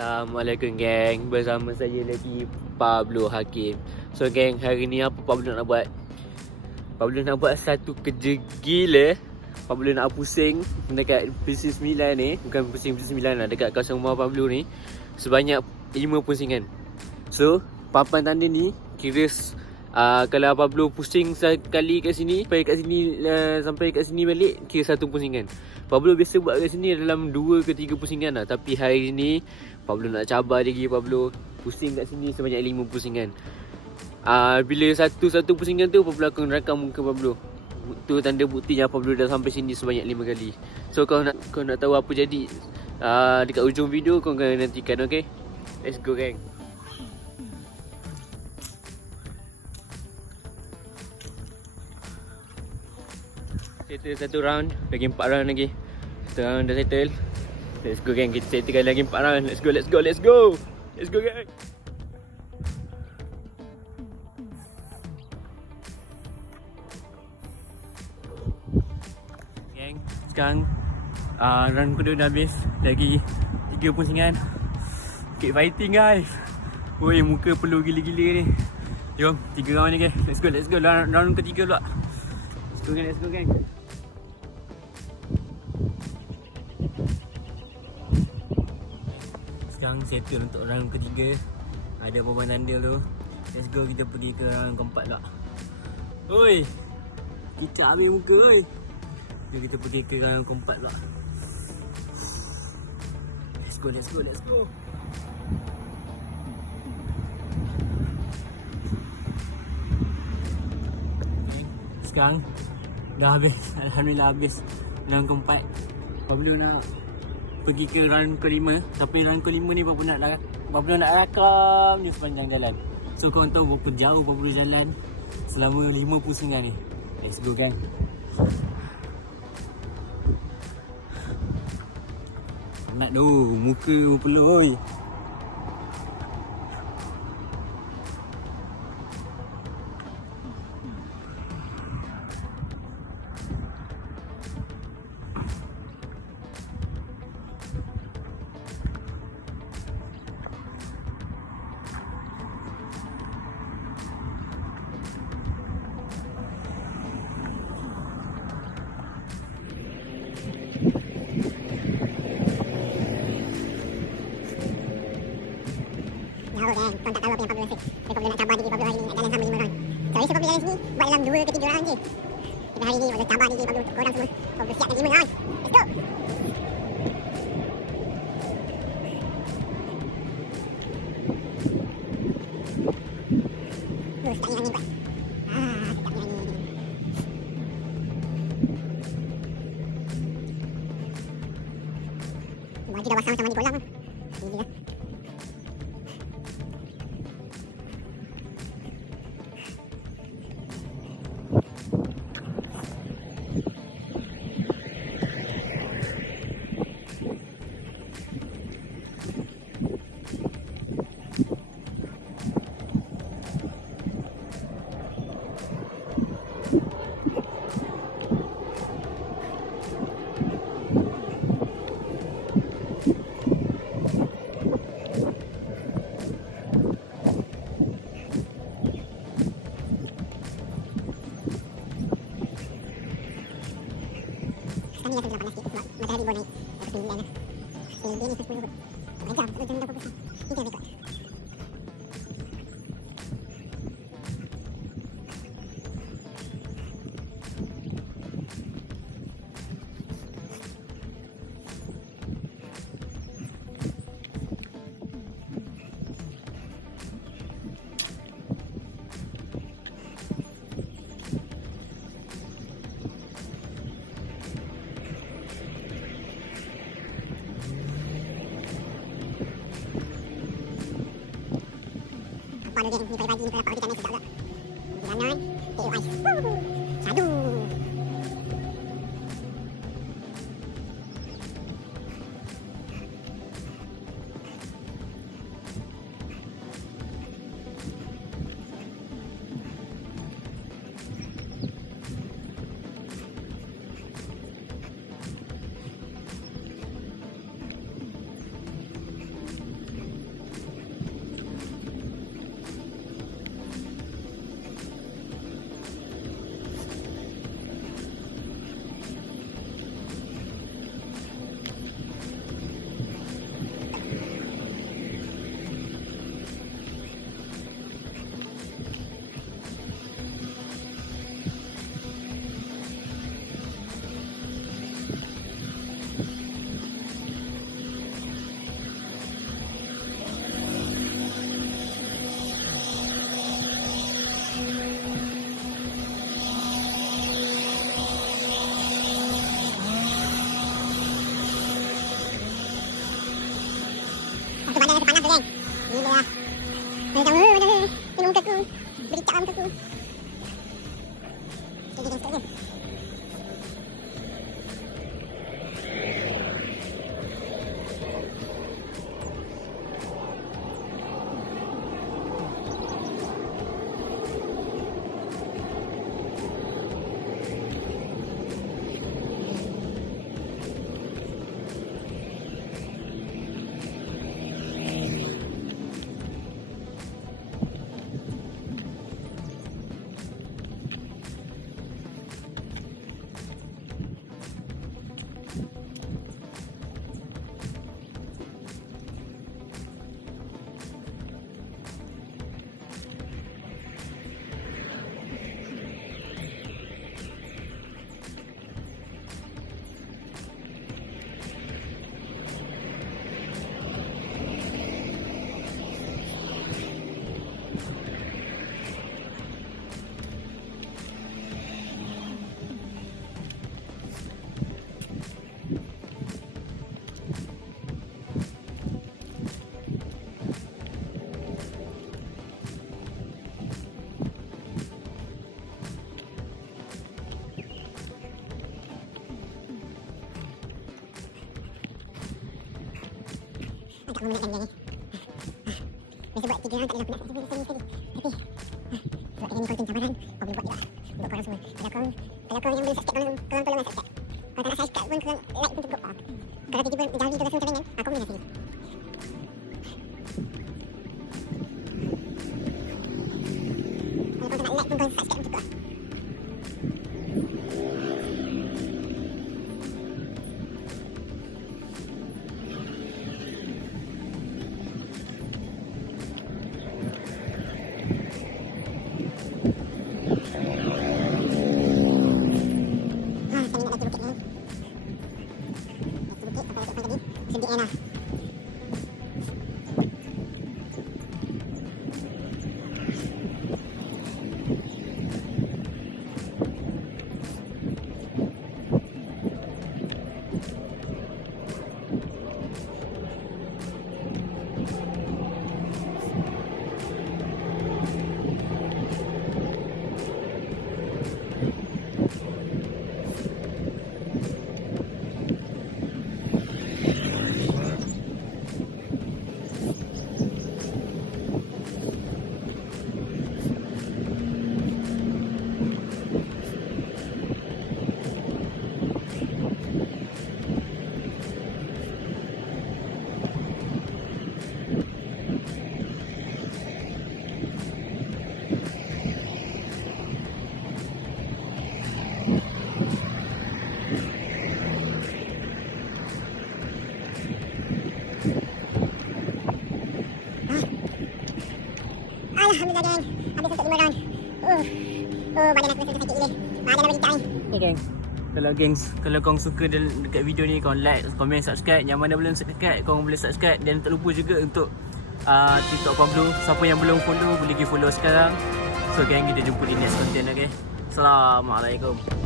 Assalamualaikum geng. Bersama saya lagi Pablo Hakim. So geng, hari ni apa Pablo nak buat? Pablo nak buat satu kerja gila. Pablo nak pusing dekat PC 9 ni. Bukan pusing PC 9 lah, dekat kawasan rumah Pablo ni. Sebanyak 5 pusingan. So papan tanda ni kira kalau Pablo pusing sekali kat sini sampai kat sini balik, kira satu pusingan. Pablo biasa buat kat sini dalam 2 ke 3 pusingan lah. Tapi hari ni Pablo nak cabar lagi. Pablo pusing kat sini sebanyak 5 pusingan. Bila satu pusingan tu, Pablo akan rakam muka Pablo. Tu tanda buktinya Pablo dah sampai sini sebanyak 5 kali. So kau nak tahu apa jadi dekat ujung video, kau kena nantikan, okay? Let's go geng. Settle satu round, lagi 4 round lagi. Satu round dah settle. Let's go geng, kita settlekan lagi 4 round. Let's go. Let's go geng. Geng, sekarang round kedua dah habis. Lagi 3 pusingan. Keep fighting guys. Woi, muka peluh gila-gila ni. Jom, 3 round lagi. Let's go. Round ketiga pula. Let's go geng. Sekarang settle untuk round ketiga. Ada papan tanda tu. Let's go, kita pergi ke round keempat pula. Oi, kita ambil muka oi. Jom kita pergi ke round keempat pula. Let's go. Sekarang dah habis. Alhamdulillah habis round keempat. Pablo nak pergi ke round kelima. Tapi round kelima ni Pablo nak rakam je sepanjang jalan. So korang tahu berapa jauh Pablo jalan selama 5 pusingan ni. Let's go kan. Penat tu, muka berpeluh oi. Kau tak tahu apa yang Pablo rasa. Tapi Pablo nak cabar diri Pablo hari ni nak jalan sampai 5 round. So hari Pablo jalan sini buat dalam 2 ke 3 round je. Tapi hari ni Pablo cabar diri Pablo untuk korang semua. Pablo siapkan 5 round. Let's go. Sedap ni angin kuat. Sedap ni angin. Baju dah basah macam mandi kolam lah. Ini dia. Ni dah panas sikit sebab matahari baru naik. Dah pukul 9 lah. Dia ni 10 kot. Macam jam dah pukul 9. Ini dah rekod. Padu geng, ni pagi-pagi ni dapat dekat sekejap pula. Jalanan, take ice. Sadu. geng. Ni dia lah. Macam mana? Ini muka aku. Berita muka aku. Okey, geng, stop geng. Agak memenatkan dia ni. Biasa buat 3 orang tak ada penat sekali. Tapi sebab kita ni konten cabaran, kau boleh buat juga untuk korang semua. Kalau korang yang boleh subscribe, korang tolong subscribe. Kalau tak nak subscribe pun, korang like pun cukup. Kalau tiba-tiba Jawi tu rasa macam ringan, kau boleh kat sini. Kalau korang tak nak like pun, korang subscribe pun cukup. Sedih lah. Alhamdulillah geng, habis untuk 5 round. Badan aku rasa sakit gila. Badan nak berita ni. Okay geng, kalau korang suka dekat video ni, korang like, komen, subscribe. Yang mana belum subscribe, korang boleh subscribe. Dan tak lupa juga untuk TikTok Pablo. Siapa yang belum follow, boleh pergi follow sekarang. So geng, kita jumpa di next content, okay. Assalamualaikum.